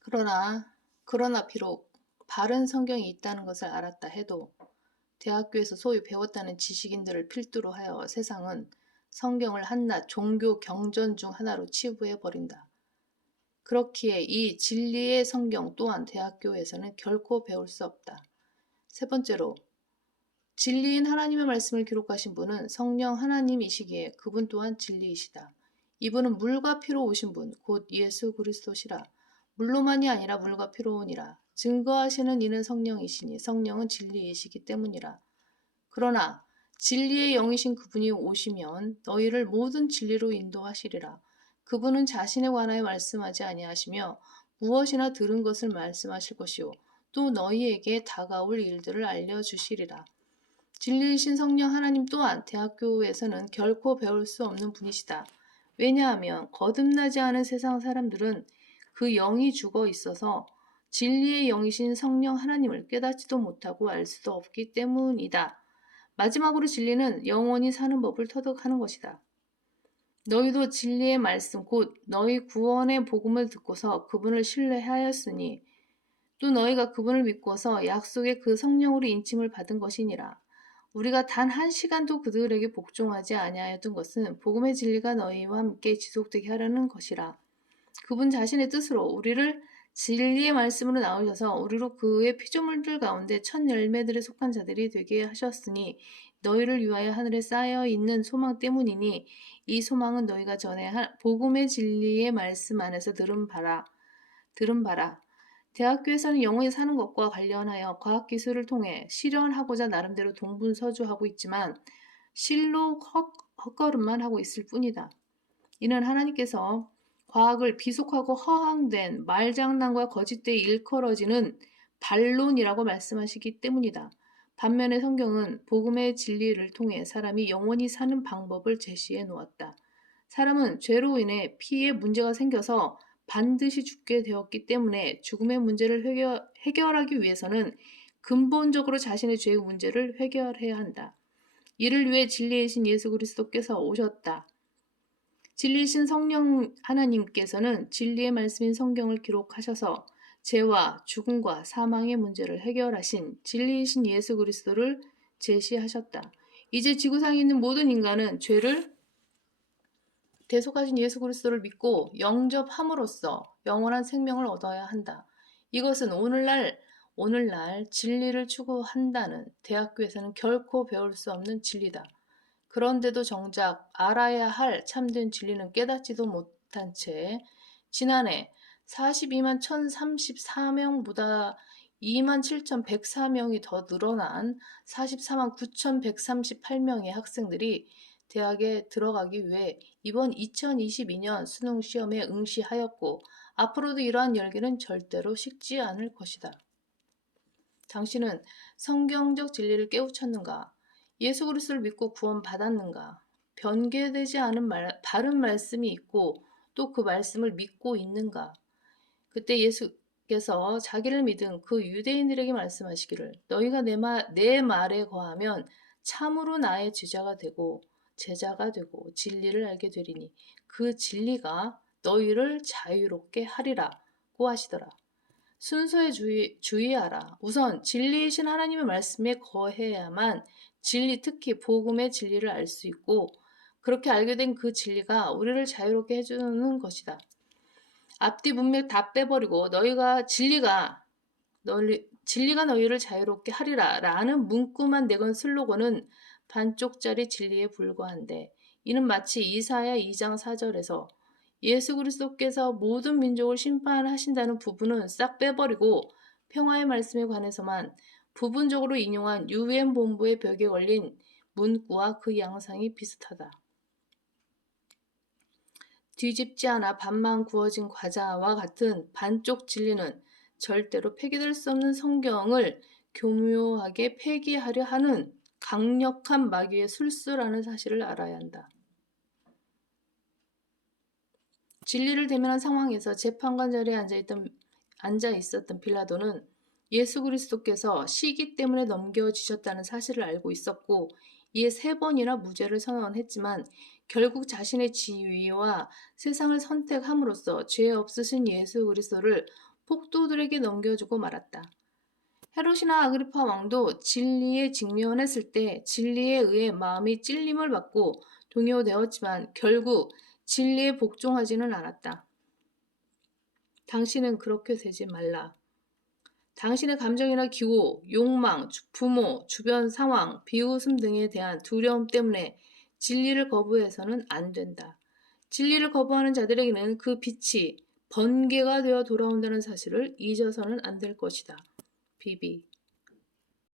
그러나 비록 바른 성경이 있다는 것을 알았다 해도 대학교에서 소위 배웠다는 지식인들을 필두로 하여 세상은 성경을 한낱 종교 경전 중 하나로 치부해 버린다. 그렇기에 이 진리의 성경 또한 대학교에서는 결코 배울 수 없다. 세 번째로, 진리인 하나님의 말씀을 기록하신 분은 성령 하나님이시기에 그분 또한 진리이시다. 이분은 물과 피로 오신 분, 곧 예수 그리스도시라. 물로만이 아니라 물과 피로우니라. 증거하시는 이는 성령이시니 성령은 진리이시기 때문이라. 그러나 진리의 영이신 그분이 오시면 너희를 모든 진리로 인도하시리라. 그분은 자신에 관하여 말씀하지 아니하시며 무엇이나 들은 것을 말씀하실 것이요 또 너희에게 다가올 일들을 알려주시리라. 진리이신 성령 하나님 또한 대학교에서는 결코 배울 수 없는 분이시다. 왜냐하면 거듭나지 않은 세상 사람들은 그 영이 죽어 있어서 진리의 영이신 성령 하나님을 깨닫지도 못하고 알 수도 없기 때문이다. 마지막으로 진리는 영원히 사는 법을 터득하는 것이다. 너희도 진리의 말씀 곧 너희 구원의 복음을 듣고서 그분을 신뢰하였으니 또 너희가 그분을 믿고서 약속의 그 성령으로 인침을 받은 것이니라. 우리가 단 한 시간도 그들에게 복종하지 아니하였던 것은 복음의 진리가 너희와 함께 지속되게 하려는 것이라. 그분 자신의 뜻으로 우리를 진리의 말씀으로 나오셔서 우리로 그의 피조물들 가운데 첫 열매들에 속한 자들이 되게 하셨으니 너희를 위하여 하늘에 쌓여 있는 소망 때문이니 이 소망은 너희가 전에 복음의 진리의 말씀 안에서 들은 바라. 대학교에서는 영원히 사는 것과 관련하여 과학기술을 통해 실현하고자 나름대로 동분서주하고 있지만 실로 헛걸음만 하고 있을 뿐이다. 이는 하나님께서 과학을 비속하고 허황된 말장난과 거짓되이 일컬어지는 반론이라고 말씀하시기 때문이다. 반면에 성경은 복음의 진리를 통해 사람이 영원히 사는 방법을 제시해 놓았다. 사람은 죄로 인해 피에 문제가 생겨서 반드시 죽게 되었기 때문에 죽음의 문제를 해결하기 위해서는 근본적으로 자신의 죄의 문제를 해결해야 한다. 이를 위해 진리이신 예수 그리스도께서 오셨다. 진리이신 성령 하나님께서는 진리의 말씀인 성경을 기록하셔서 죄와 죽음과 사망의 문제를 해결하신 진리이신 예수 그리스도를 제시하셨다. 이제 지구상에 있는 모든 인간은 죄를 대속하신 예수 그리스도를 믿고 영접함으로써 영원한 생명을 얻어야 한다. 이것은 오늘날 진리를 추구한다는 대학교에서는 결코 배울 수 없는 진리다. 그런데도 정작 알아야 할 참된 진리는 깨닫지도 못한 채 지난해 42만 1034명보다 27,104명이 더 늘어난 44만 9,138명의 학생들이 대학에 들어가기 위해 이번 2022년 수능 시험에 응시하였고 앞으로도 이러한 열기는 절대로 식지 않을 것이다. 당신은 성경적 진리를 깨우쳤는가? 예수 그리스도를 믿고 구원받았는가? 변개되지 않은 바른 말씀이 있고 또 그 말씀을 믿고 있는가? 그때 예수께서 자기를 믿은 그 유대인들에게 말씀하시기를 너희가 내 말에 거하면 참으로 나의 제자가 되고 진리를 알게 되리니 그 진리가 너희를 자유롭게 하리라고 하시더라. 순서에 주의하라. 우선 진리이신 하나님의 말씀에 거해야만 진리, 특히 복음의 진리를 알 수 있고 그렇게 알게 된 그 진리가 우리를 자유롭게 해주는 것이다. 앞뒤 문맥 다 빼버리고 진리가 너희를 자유롭게 하리라 라는 문구만 내건 슬로건은 반쪽짜리 진리에 불과한데 이는 마치 이사야 2장 4절에서 예수 그리스도께서 모든 민족을 심판하신다는 부분은 싹 빼버리고 평화의 말씀에 관해서만 부분적으로 인용한 UN 본부의 벽에 걸린 문구와 그 양상이 비슷하다. 뒤집지 않아 반만 구워진 과자와 같은 반쪽 진리는 절대로 폐기될 수 없는 성경을 교묘하게 폐기하려 하는 강력한 마귀의 술수라는 사실을 알아야 한다. 진리를 대면한 상황에서 재판관 자리에 앉아 있었던 빌라도는 예수 그리스도께서 시기 때문에 넘겨지셨다는 사실을 알고 있었고 이에 3번이나 무죄를 선언했지만 결국 자신의 지위와 세상을 선택함으로써 죄 없으신 예수 그리스도를 폭도들에게 넘겨주고 말았다. 헤롯이나 아그리파 왕도 진리에 직면했을 때 진리에 의해 마음이 찔림을 받고 동요되었지만 결국 진리에 복종하지는 않았다. 당신은 그렇게 되지 말라. 당신의 감정이나 기호, 욕망, 부모, 주변 상황, 비웃음 등에 대한 두려움 때문에 진리를 거부해서는 안 된다. 진리를 거부하는 자들에게는 그 빛이 번개가 되어 돌아온다는 사실을 잊어서는 안 될 것이다. 비비